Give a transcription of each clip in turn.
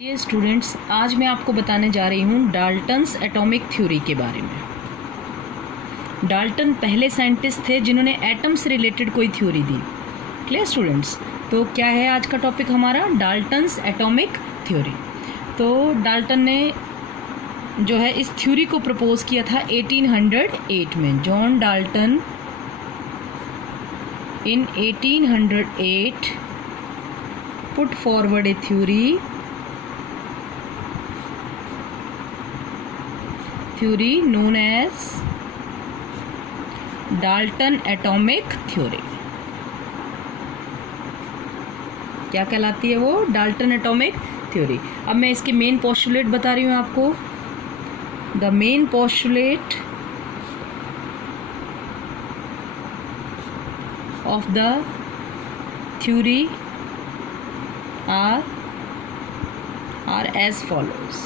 ये स्टूडेंट्स, आज मैं आपको बताने जा रही हूँ डाल्टन्स एटॉमिक थ्योरी के बारे में। डाल्टन पहले साइंटिस्ट थे जिन्होंने एटम से रिलेटेड कोई थ्योरी दी। Clear students? तो क्या है आज का टॉपिक हमारा? Dalton's atomic theory. तो डाल्टन ने जो है इस थ्योरी को प्रपोज किया था 1808 में। John Dalton in 1808 put forward a theory known as Dalton atomic theory. क्या कहलाती है वो? Dalton atomic theory. अब मैं इसके मेन पोस्टुलेट बता रही हूँ आपको। The main postulate of the theory are as follows।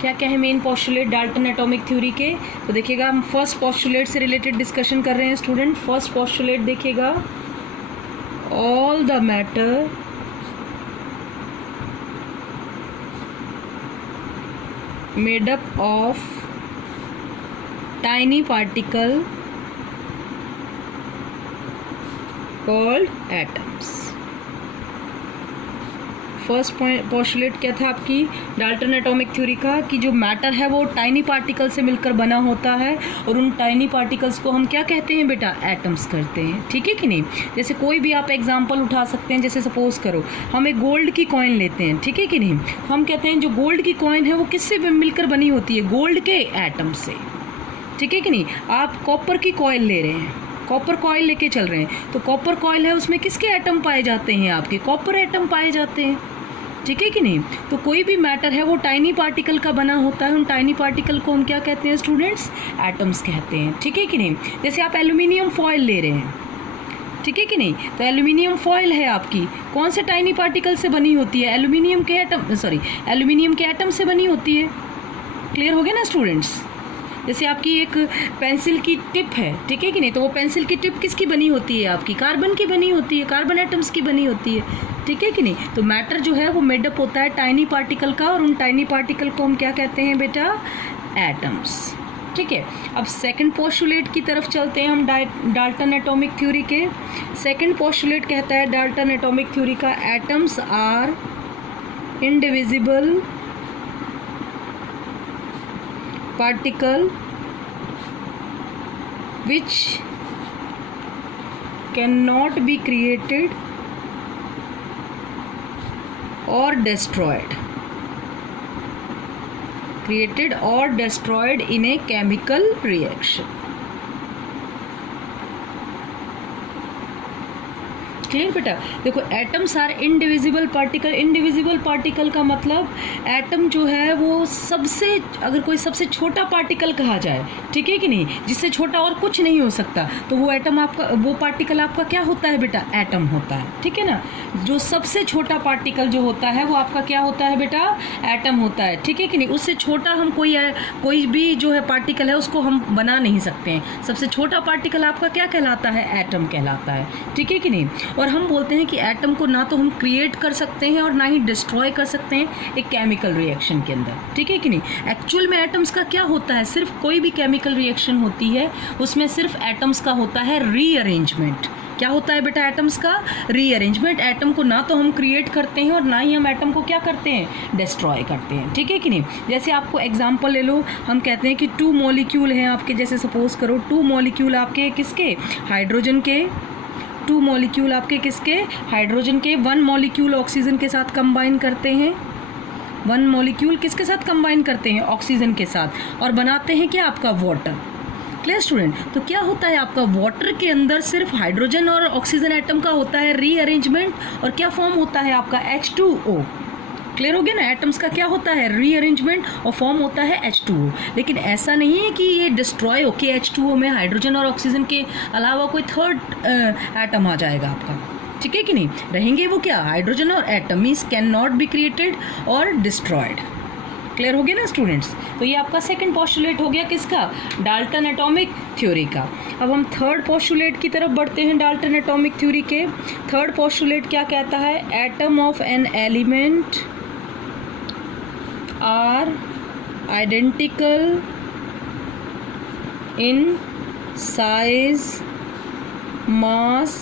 क्या क्या है main postulate Dalton atomic theory के? तो देखिएगा, हम फर्स्ट पोस्टुलेट से रिलेटेड डिस्कशन कर रहे हैं स्टूडेंट। फर्स्ट पोस्टुलेट देखिएगा, all the matter made up of tiny particle called atoms. First postulate क्या था आपकी डाल्टन एटॉमिक थ्योरी का? कि जो मैटर है वो टाइनी पार्टिकल से मिलकर बना होता है, और उन टाइनी पार्टिकल्स को हम क्या कहते हैं बेटा? एटम्स करते हैं। ठीक है कि नहीं? जैसे कोई भी आप एग्जांपल उठा सकते हैं। जैसे सपोज करो हम एक गोल्ड की कॉइन लेते हैं, ठीक है कि नहीं? हम कहते हैं जो गोल्ड की कॉइन है वो किससे मिलकर बनी होती है? गोल्ड के एटम से। ठीक है कि नहीं? आप कॉपर की कॉइन ले रहे हैं, कॉपर कॉइल लेके चल रहे हैं, तो कॉपर कॉइल है, उसमें किसके एटम पाए जाते हैं? आपके कॉपर एटम पाए जाते हैं। ठीक है कि नहीं? तो कोई भी मैटर है वो टाइनी पार्टिकल का बना होता है। उन टाइनी पार्टिकल को हम क्या कहते हैं स्टूडेंट्स? एटम्स कहते हैं। ठीक है कि नहीं? जैसे आप एल्यूमिनियम फॉयल ले रहे हैं, ठीक है कि नहीं? तो एल्यूमिनियम फॉयल है आपकी, कौन से टाइनी पार्टिकल से बनी होती है? एल्यूमिनियम के एटम से बनी होती है। क्लियर हो गया ना स्टूडेंट्स? जैसे आपकी एक पेंसिल की टिप है, ठीक है कि नहीं? तो वो पेंसिल की टिप किसकी बनी होती है? आपकी कार्बन की बनी होती है, कार्बन एटम्स की बनी होती है। ठीक है कि नहीं? तो मैटर जो है वो मेडअप होता है टाइनी पार्टिकल का, और उन टाइनी पार्टिकल को हम क्या कहते हैं बेटा? एटम्स। ठीक है। अब सेकंड पोस्टुलेट की तरफ चलते हैं हम डाल्टन एटॉमिक थ्योरी के। सेकंड पोस्टुलेट कहता है डाल्टन एटॉमिक थ्योरी का, atoms are indivisible particle which cannot be created or destroyed in a chemical reaction। Clear बेटा? देखो, atoms are indivisible particle. Indivisible particle का मतलब एटम जो है वो सबसे, अगर कोई सबसे छोटा पार्टिकल कहा जाए, ठीक है कि नहीं, जिससे छोटा और कुछ नहीं हो सकता, तो वो एटम आपका, वो पार्टिकल आपका क्या होता है बेटा? एटम होता है। ठीक है ना? जो सबसे छोटा पार्टिकल जो होता है वो आपका क्या होता है बेटा? एटम होता है। ठीक है कि नहीं? उससे छोटा हम कोई भी जो है पार्टिकल है उसको हम बना नहीं सकते हैं। सबसे छोटा पार्टिकल आपका क्या कहलाता है? एटम कहलाता है। ठीक है कि नहीं? और हम बोलते हैं कि एटम को ना तो हम क्रिएट कर सकते हैं और ना ही डिस्ट्रॉय कर सकते हैं एक केमिकल रिएक्शन के अंदर। ठीक है कि नहीं? एक्चुअल में एटम्स का क्या होता है? सिर्फ कोई भी केमिकल रिएक्शन होती है उसमें सिर्फ एटम्स का होता है रीअरेंजमेंट। क्या होता है बेटा? एटम्स का रीअरेंजमेंट। एटम को ना तो हम क्रिएट करते हैं और ना ही हम एटम को क्या करते हैं? डिस्ट्रॉय करते हैं। ठीक है कि नहीं? जैसे आपको एग्जांपल ले लो, हम कहते हैं कि 2 मॉलिक्यूल हैं आपके। जैसे सपोज करो 2 मॉलिक्यूल आपके किसके? हाइड्रोजन के। 2 मॉलिक्यूल आपके किसके? हाइड्रोजन के। 1 मॉलिक्यूल ऑक्सीजन के साथ कंबाइन करते हैं। 1 मॉलिक्यूल किसके साथ कंबाइन करते हैं? ऑक्सीजन के साथ, और बनाते हैं क्या? आपका वाटर। Clear student? तो क्या होता है आपका? वाटर के अंदर सिर्फ हाइड्रोजन और ऑक्सीजन एटम का होता है रीअरेंजमेंट, और क्या फॉर्म होता है आपका? H2O। क्लियर हो गया ना? एटम्स का क्या होता है? रीअरेंजमेंट, और फॉर्म होता है H2O। लेकिन ऐसा नहीं है कि ये डिस्ट्रॉय होके H2O में हाइड्रोजन और ऑक्सीजन के अलावा कोई थर्ड एटम आ जाएगा आपका। ठीक है कि नहीं? रहेंगे वो क्या? हाइड्रोजन और atom means can not be created और डिस्ट्रॉयड। क्लियर हो गया ना स्टूडेंट्स? तो ये आपका सेकंड पोस्टुलेट हो गया किसका? डाल्टन एटॉमिक थ्योरी का। अब हम थर्ड पोस्टुलेट की तरफ बढ़ते हैं डाल्टन एटॉमिक थ्योरी के। थर्ड पोस्टुलेट क्या कहता है? Atom of an element are identical in size, mass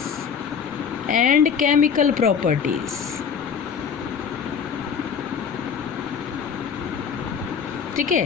and chemical properties. ठीक है,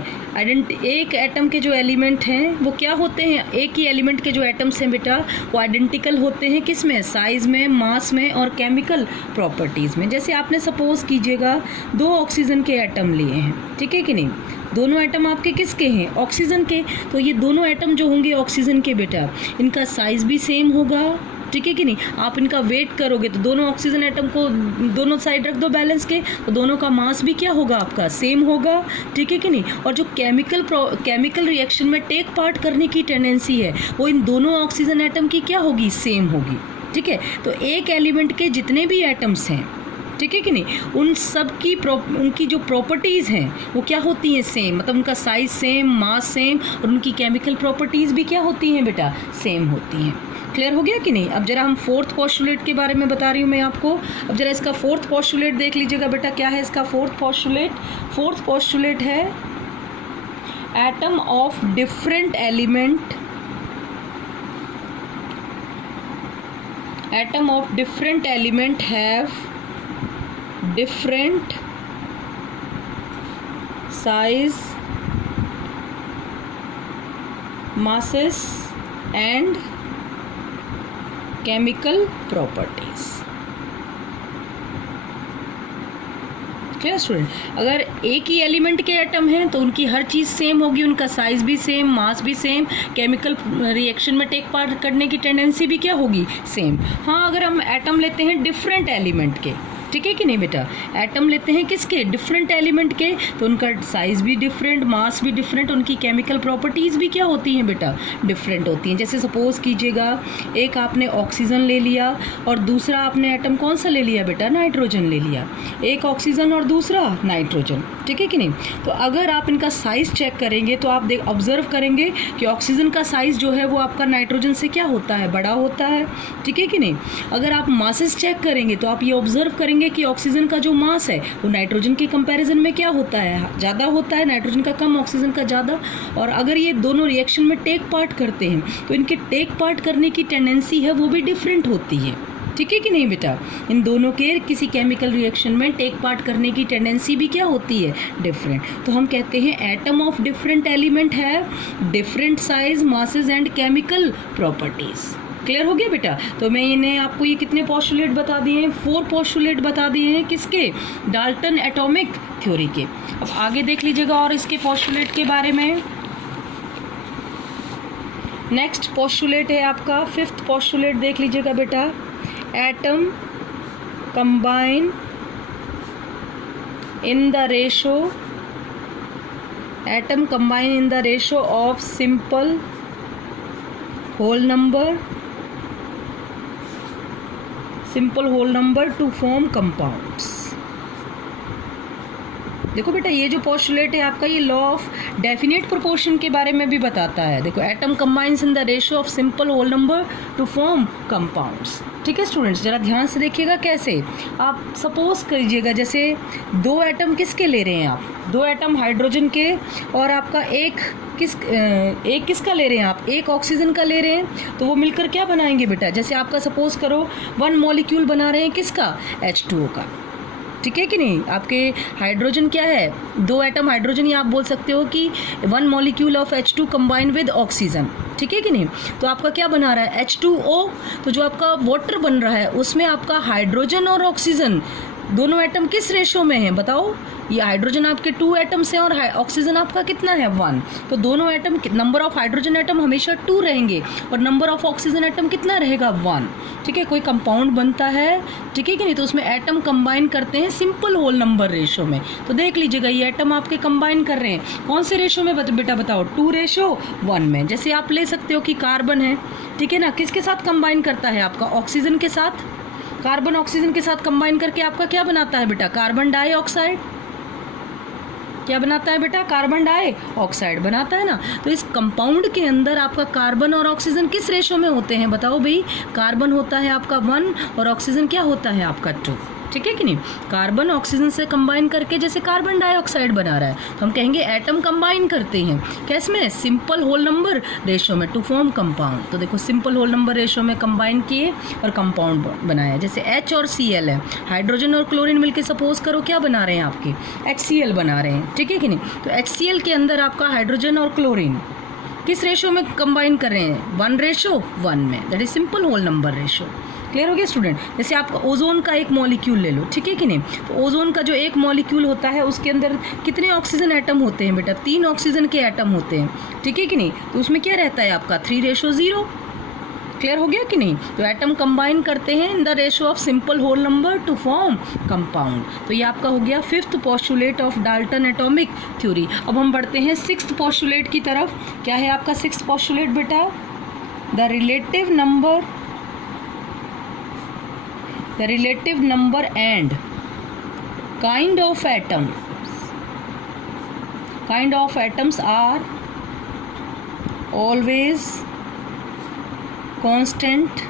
एक एटम के जो एलिमेंट हैं वो क्या होते हैं? एक ही एलिमेंट के जो एटम्स हैं बेटा वो आइडेंटिकल होते हैं किस में? साइज में, मास में और केमिकल प्रॉपर्टीज़ में। जैसे आपने सपोज कीजिएगा 2 ऑक्सीजन के एटम लिए हैं, ठीक है कि नहीं? दोनों एटम आपके किसके हैं? ऑक्सीजन के। तो ये दोनों एटम जो होंगे ऑक्सीजन के बेटा, इनका साइज भी सेम होगा, ठीक है कि नहीं? आप इनका वेट करोगे तो दोनों ऑक्सीजन एटम को दोनों साइड रख दो बैलेंस के, तो दोनों का मास भी क्या होगा आपका? सेम होगा, ठीक है कि नहीं? और जो केमिकल रिएक्शन में टेक पार्ट करने की टेंडेंसी है वो इन दोनों ऑक्सीजन एटम की क्या होगी? सेम होगी, ठीक है? तो एक एलिमेंट के जितने भी एटम्स हैं, ठीक है कि नहीं, उन सब की उनकी जो प्रॉपर्टीज़ हैं वो क्या होती हैं? सेम। मतलब उनका साइज सेम, मास सेम और उनकी केमिकल प्रॉपर्टीज़ भी क्या होती हैं बेटा? सेम होती हैं। क्लियर हो गया कि नहीं? अब जरा हम फोर्थ पोस्टुलेट के बारे में बता रही हूँ मैं आपको। अब जरा इसका फोर्थ पोस्टुलेट देख लीजिएगा बेटा, क्या है इसका फोर्थ पोस्टुलेट? फोर्थ पोस्टुलेट है atom of different element, atom of different element have different size, masses and chemical properties। Clear student? अगर एक ही एलिमेंट के एटम हैं तो उनकी हर चीज़ सेम होगी, उनका साइज भी सेम, मास भी सेम, केमिकल रिएक्शन में टेक पार्ट करने की टेंडेंसी भी क्या होगी? सेम। हाँ, अगर हम एटम लेते हैं डिफरेंट एलिमेंट के, ठीक है कि नहीं बेटा? एटम लेते हैं किसके? डिफरेंट एलिमेंट के, तो उनका साइज भी डिफरेंट, मास भी डिफरेंट, उनकी केमिकल प्रॉपर्टीज़ भी क्या होती हैं बेटा? डिफरेंट होती हैं। जैसे सपोज कीजिएगा एक आपने ऑक्सीजन ले लिया और दूसरा आपने एटम कौन सा ले लिया बेटा? नाइट्रोजन ले लिया। एक ऑक्सीजन और दूसरा नाइट्रोजन, ठीक है कि नहीं? तो अगर आप इनका साइज़ चेक करेंगे तो आप ऑब्जर्व करेंगे कि ऑक्सीजन का साइज़ जो है वो आपका नाइट्रोजन से क्या होता है? बड़ा होता है, ठीक है कि नहीं? अगर आप मासेस चेक करेंगे तो आप ये ऑब्जर्व करेंगे कि ऑक्सीजन का जो मास है वो नाइट्रोजन के कंपैरिजन में क्या होता है? ज़्यादा होता है, नाइट्रोजन का कम, ऑक्सीजन का ज़्यादा। और अगर ये दोनों रिएक्शन में टेक पार्ट करते हैं तो इनके टेक पार्ट करने की टेंडेंसी है वो भी डिफरेंट होती है, ठीक है कि नहीं बेटा? इन दोनों के किसी केमिकल रिएक्शन में टेक पार्ट करने की टेंडेंसी भी क्या होती है? डिफरेंट। तो हम कहते हैं एटम ऑफ डिफरेंट एलिमेंट है different size, masses and chemical properties. Clear हो गया बेटा? तो मैं इन्हें आपको ये कितने पोस्टुलेट बता दिए हैं? 4 पोस्टुलेट बता दिए हैं किसके? डाल्टन एटॉमिक थ्योरी के। अब आगे देख लीजिएगा और इसके पोस्टुलेट के बारे में। नेक्स्ट पोस्टुलेट है आपका 5th पोस्टुलेट, देख लीजिएगा बेटा। Atom combine in the ratio, atom combine in the ratio of simple whole number, simple whole number to form compounds. देखो बेटा, ये जो पोस्टुलेट है आपका, ये लॉ ऑफ डेफिनेट प्रोपोर्शन के बारे में भी बताता है। देखो, atom combines in the ratio of simple whole number to form compounds. ठीक है स्टूडेंट्स, जरा ध्यान से देखिएगा कैसे। आप सपोज करिएगा जैसे 2 एटम किसके ले रहे हैं आप? 2 एटम हाइड्रोजन के और आपका एक किसका ले रहे हैं आप? एक ऑक्सीजन का ले रहे हैं। तो वो मिलकर क्या बनाएंगे बेटा? जैसे आपका सपोज करो 1 मॉलिक्यूल बना रहे हैं किसका? H2O का। ठीक है कि नहीं? आपके हाइड्रोजन क्या है? 2 एटम हाइड्रोजन, या आप बोल सकते हो कि 1 molecule of H2 combine with oxygen. ठीक है कि नहीं? तो आपका क्या बना रहा है? H2O। तो जो आपका वाटर बन रहा है उसमें आपका हाइड्रोजन और ऑक्सीजन दोनों एटम किस रेशो में है बताओ? ये हाइड्रोजन आपके 2 एटम्स हैं और ऑक्सीजन आपका कितना है? 1। तो दोनों atom, number of hydrogen atom हमेशा 2 रहेंगे और नंबर ऑफ ऑक्सीजन एटम कितना रहेगा? 1। ठीक है, कोई कंपाउंड बनता है, ठीक है कि नहीं, तो उसमें एटम कंबाइन करते हैं सिंपल होल नंबर रेशो में। तो देख लीजिएगा, ये एटम आपके कंबाइन कर रहे हैं कौन से रेशो में बेटा बताओ? 2:1 में। जैसे आप ले सकते हो कि कार्बन है, ठीक है ना, किसके साथ कंबाइन करता है आपका? ऑक्सीजन के साथ। कार्बन ऑक्सीजन के साथ कंबाइन करके आपका क्या बनाता है बेटा? Carbon dioxide. क्या बनाता है बेटा? कार्बन डाइऑक्साइड बनाता है ना। तो इस कंपाउंड के अंदर आपका कार्बन और ऑक्सीजन किस रेशो में होते हैं बताओ भाई? कार्बन होता है आपका 1 और ऑक्सीजन क्या होता है आपका 2, ठीक है कि नहीं? कार्बन ऑक्सीजन से कंबाइन करके जैसे कार्बन डाइऑक्साइड बना रहा है तो हम कहेंगे एटम कंबाइन करते हैं कैस में? सिंपल होल नंबर रेशो में टू फॉर्म कंपाउंड। तो देखो सिंपल होल नंबर रेशो में कंबाइन किए और कंपाउंड बनाया। जैसे H और Cl है, हाइड्रोजन और क्लोरीन मिलकर सपोज करो क्या बना रहे हैं आपके? HCl बना रहे हैं, ठीक है कि नहीं? तो HCl के अंदर आपका हाइड्रोजन और क्लोरीन किस रेशो में कंबाइन कर रहे हैं? 1:1 में, that is simple whole number ratio. Clear हो गया स्टूडेंट? जैसे आपका ओजोन का एक मॉलिक्यूल ले लो, ठीक है कि नहीं? तो ओजोन का जो एक मॉलिक्यूल होता है उसके अंदर कितने ऑक्सीजन एटम होते हैं बेटा? 3 ऑक्सीजन के एटम होते हैं, ठीक है कि नहीं? तो उसमें क्या रहता है आपका? 3:0। क्लियर हो गया कि नहीं? तो एटम कंबाइन करते हैं in the ratio of simple whole number to form compound. तो ये आपका हो गया 5th postulate of Dalton atomic theory. अब हम बढ़ते हैं 6th पोस्टुलेट की तरफ। क्या है आपका 6th पोस्टुलेट बेटा? The relative number and kind of atoms are always constant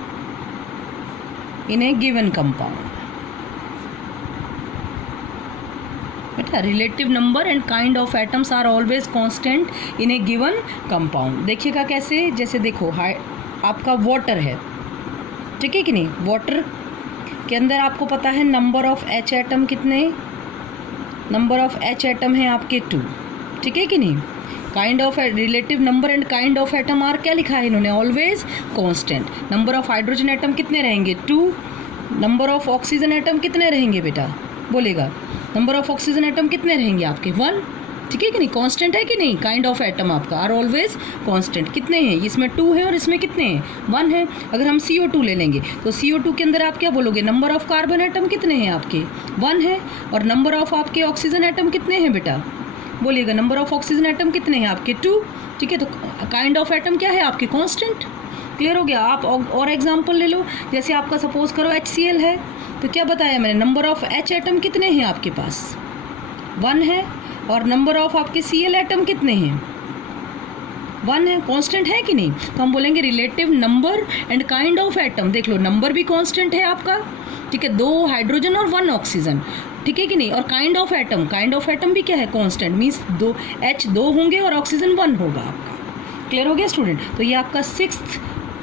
in a given compound. बेटा relative number and kind of atoms are always constant in a given compound. देखिएगा कैसे? जैसे देखो आपका वाटर है, ठीक है कि नहीं? वाटर के अंदर आपको पता है नंबर ऑफ H एटम कितने? नंबर ऑफ H एटम है आपके 2, ठीक है कि नहीं? Kind of relative number and kind of atom are क्या लिखा है इन्होंने? Always constant. Number of hydrogen atom कितने रहेंगे? 2। नंबर ऑफ ऑक्सीजन एटम कितने रहेंगे बेटा? बोलेगा नंबर ऑफ ऑक्सीजन एटम कितने रहेंगे आपके? 1, ठीक है कि नहीं? कांस्टेंट है कि नहीं? काइंड ऑफ एटम आपका आर ऑलवेज कांस्टेंट। कितने हैं? इसमें 2 है और इसमें कितने हैं? 1 है। अगर हम CO2 ले लेंगे तो CO2 के अंदर आप क्या बोलोगे? नंबर ऑफ कार्बन एटम कितने हैं आपके? 1 है। और नंबर ऑफ आपके ऑक्सीजन एटम कितने हैं बेटा? बोलिएगा नंबर ऑफ ऑक्सीजन एटम कितने हैं आपके? 2, ठीक है? तो काइंड ऑफ एटम क्या है आपके? कांस्टेंट। क्लियर हो गया? आप और एग्जांपल ले लो। जैसे आपका सपोज करो HCl है, तो क्या बताया मैंने? नंबर ऑफ H एटम कितने हैं आपके पास? 1 है। और नंबर ऑफ आपके Cl एटम कितने हैं? 1 है। कांस्टेंट है कि नहीं? तो हम बोलेंगे relative number and kind of atom. देख लो नंबर भी कांस्टेंट है आपका, ठीक है? 2 हाइड्रोजन और 1 ऑक्सीजन, ठीक है कि नहीं? और काइंड ऑफ एटम भी क्या है? कांस्टेंट। मीन्स H 2 होंगे और ऑक्सीजन 1 होगा आपका। क्लियर हो गया स्टूडेंट? तो ये आपका 6th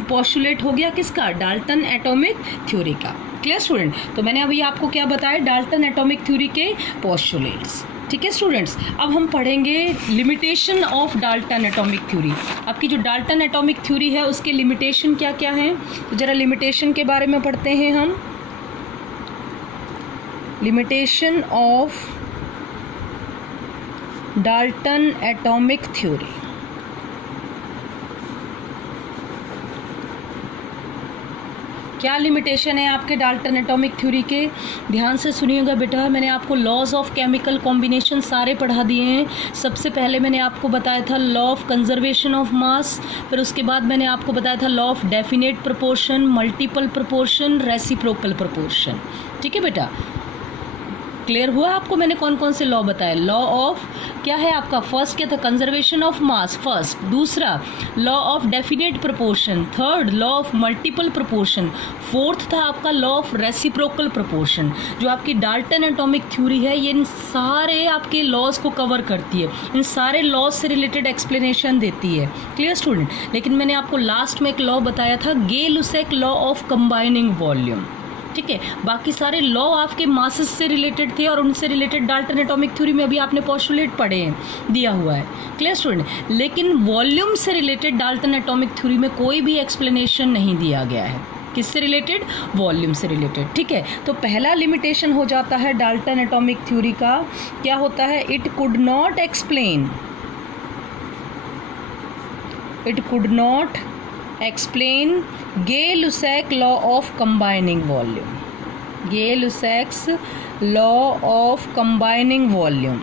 पोस्टुलेट हो गया किसका? डाल्टन एटॉमिक थ्योरी का। Clear student? तो मैंने अभी आपको क्या बताया? डाल्टन एटॉमिक थ्योरी के पोस्टुलेट्स, ठीक है स्टूडेंट्स? अब हम पढ़ेंगे limitation of Dalton atomic theory. आपकी जो डाल्टन एटॉमिक थ्योरी है उसके लिमिटेशन क्या क्या हैं? तो जरा लिमिटेशन के बारे में पढ़ते हैं हम। Limitation of Dalton atomic theory. क्या लिमिटेशन है आपके डाल्टन एटॉमिक थ्योरी के? ध्यान से सुनिएगा बेटा। मैंने आपको लॉज ऑफ केमिकल कॉम्बिनेशन सारे पढ़ा दिए हैं। सबसे पहले मैंने आपको बताया था लॉ ऑफ कंजर्वेशन ऑफ मास, फिर उसके बाद मैंने आपको बताया था law of definite proportion, multiple proportion, reciprocal proportion, ठीक है बेटा? क्लियर हुआ आपको मैंने कौन कौन से लॉ बताए? लॉ ऑफ क्या है आपका? फर्स्ट क्या था? Conservation of mass first. दूसरा law of definite proportion. Third law of multiple proportion. Fourth था आपका लॉ ऑफ रेसिप्रोकल प्रोपोर्शन। जो आपकी डाल्टन एटॉमिक थ्योरी है ये इन सारे आपके लॉज को कवर करती है, इन सारे लॉज से रिलेटेड एक्सप्लेनेशन देती है। Clear student? लेकिन मैंने आपको लास्ट में एक लॉ बताया था, गे-लुसेक लॉ ऑफ कंबाइनिंग वॉल्यूम, ठीक है? बाकी सारे लॉ आपके मासेस से रिलेटेड थे और उनसे रिलेटेड डाल्टन एटॉमिक थ्योरी में अभी आपने पोस्टुलेट पढ़े हैं, दिया हुआ है। Clear student? लेकिन वॉल्यूम से रिलेटेड डाल्टन एटॉमिक थ्योरी में कोई भी एक्सप्लेनेशन नहीं दिया गया है। किससे रिलेटेड? वॉल्यूम से रिलेटेड, ठीक है? तो पहला लिमिटेशन हो जाता है डाल्टन एटॉमिक थ्योरी का, क्या होता है? It could not explain Gay-Lussac law of combining volume. Gay-Lussac's law of combining volume.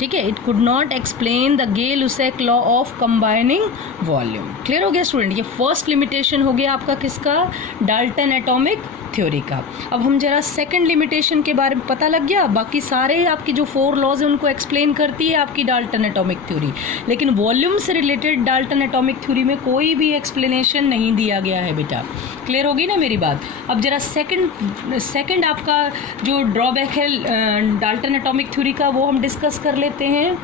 ठीक है, it could not explain the Gay Lussac law of combining volume. Clear हो गया स्टूडेंट? ये फर्स्ट लिमिटेशन हो गया आपका किसका? डाल्टन एटॉमिक थ्योरी का। अब हम जरा सेकंड लिमिटेशन के बारे में पता लग गया, बाकी सारे आपकी जो 4 लॉज हैं उनको एक्सप्लेन करती है आपकी डाल्टन एटॉमिक थ्योरी, लेकिन वॉल्यूम से रिलेटेड डाल्टन एटॉमिक थ्योरी में कोई भी एक्सप्लेनेशन नहीं दिया गया है बेटा। क्लियर होगी ना मेरी बात? अब जरा सेकंड आपका जो ड्रॉबैक है डाल्टन एटॉमिक थ्योरी का वो हम डिस्कस कर लेते हैं।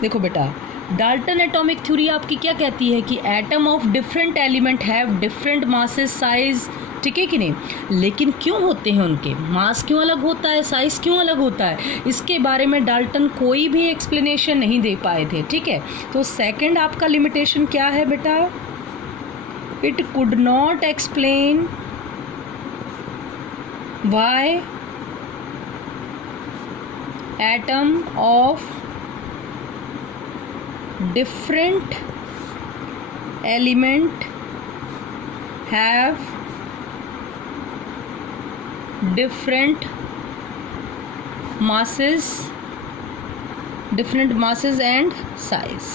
देखो बेटा, डाल्टन एटॉमिक थ्योरी आपकी क्या कहती है कि atom of different element have different masses size, ठीक है कि नहीं? लेकिन क्यों होते हैं उनके मास क्यों अलग होता है, साइज क्यों अलग होता है, इसके बारे में डाल्टन कोई भी एक्सप्लेनेशन नहीं दे पाए थे। ठीक है, तो सेकंड आपका लिमिटेशन क्या है बेटा? It could not explain why atom of different element have different masses and size।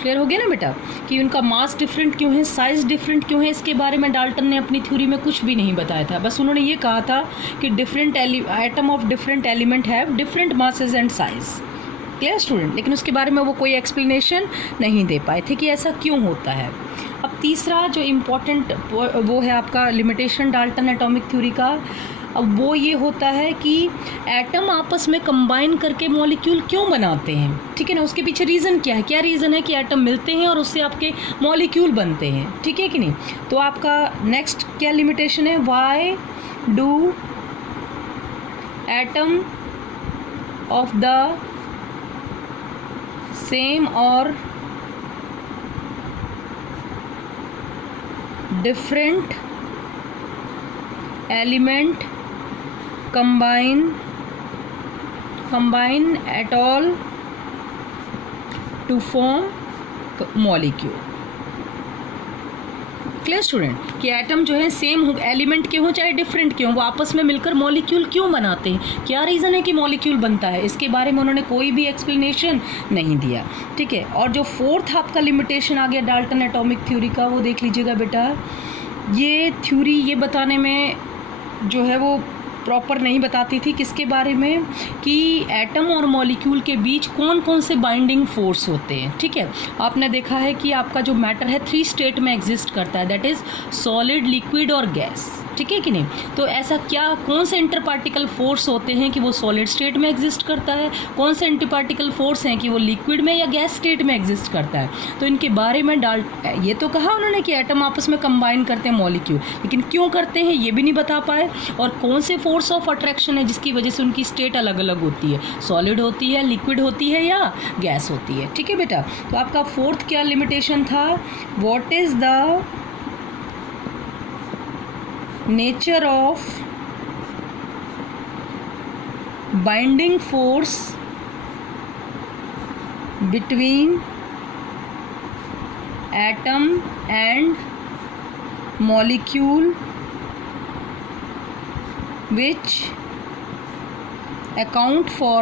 Clear हो गया ना बेटा कि उनका मास डिफरेंट क्यों है, साइज डिफरेंट क्यों है, इसके बारे में डाल्टन ने अपनी थ्योरी में कुछ भी नहीं बताया था। बस उन्होंने ये कहा था कि different atom of different element have different masses and size. Clear student? लेकिन उसके बारे में वो कोई एक्सप्लेनेशन नहीं दे पाए थे कि ऐसा क्यों होता है। अब तीसरा जो इम्पोर्टेंट वो है आपका लिमिटेशन डाल्टन एटॉमिक थ्योरी का, अब वो ये होता है कि एटम आपस में कंबाइन करके मॉलिक्यूल क्यों बनाते हैं। ठीक है ना, उसके पीछे रीज़न क्या है? क्या रीज़न है कि एटम मिलते हैं और उससे आपके मॉलिक्यूल बनते हैं। ठीक है कि नहीं? तो आपका नेक्स्ट क्या लिमिटेशन है? Why do atom of the same और different element combine at all to form molecule। Clear student? कि एटम जो है सेम एलिमेंट के हों चाहे डिफरेंट के हों, वो आपस में मिलकर मॉलिक्यूल क्यों बनाते हैं, क्या रीज़न है कि मॉलिक्यूल बनता है, इसके बारे में उन्होंने कोई भी एक्सप्लेनेशन नहीं दिया। ठीक है, और जो फोर्थ आपका लिमिटेशन आ गया डाल्टन एटॉमिक थ्योरी का, वो देख लीजिएगा बेटा। ये थ्योरी ये बताने में जो है वो प्रॉपर नहीं बताती थी किसके बारे में, कि एटम और मॉलिक्यूल के बीच कौन कौन से बाइंडिंग फोर्स होते हैं। ठीक है, आपने देखा है कि आपका जो मैटर है 3 स्टेट में एग्जिस्ट करता है, दैट इज़ सॉलिड, लिक्विड और गैस। ठीक है कि नहीं? तो ऐसा क्या कौन से इंटर पार्टिकल फोर्स होते हैं कि वो सॉलिड स्टेट में एग्जिस्ट करता है, कौन से इंटर पार्टिकल फोर्स हैं कि वो लिक्विड में या गैस स्टेट में एग्जिस्ट करता है। तो इनके बारे में ये तो कहा उन्होंने कि एटम आपस में कंबाइन करते हैं मॉलिक्यूल, लेकिन क्यों करते हैं ये भी नहीं बता पाए, और कौन से फोर्स ऑफ अट्रैक्शन है जिसकी वजह से उनकी स्टेट अलग अलग होती है, सॉलिड होती है, लिक्विड होती है या गैस होती है। ठीक है बेटा, तो आपका फोर्थ क्या लिमिटेशन था? What is the nature of binding force between atom and molecule which account for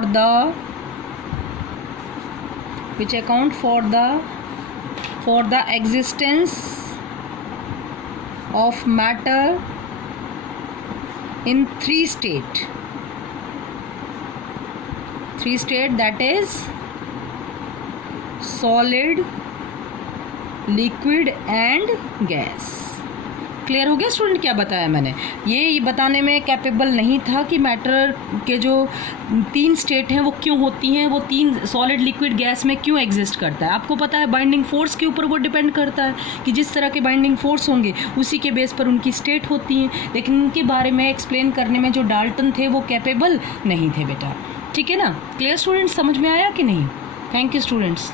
the existence of matter in 3 state, that is solid, liquid and gas। Clear हो गया स्टूडेंट? क्या बताया मैंने? ये बताने में कैपेबल नहीं था कि मैटर के जो 3 स्टेट हैं वो क्यों होती हैं, वो 3 सॉलिड, लिक्विड, गैस में क्यों एग्जिस्ट करता है। आपको पता है बाइंडिंग फोर्स के ऊपर वो डिपेंड करता है कि जिस तरह के बाइंडिंग फोर्स होंगे उसी के बेस पर उनकी स्टेट होती हैं, लेकिन उनके बारे में एक्सप्लेन करने में जो डाल्टन थे वो कैपेबल नहीं थे बेटा। ठीक है ना? Clear students? समझ में आया कि नहीं? Thank you students.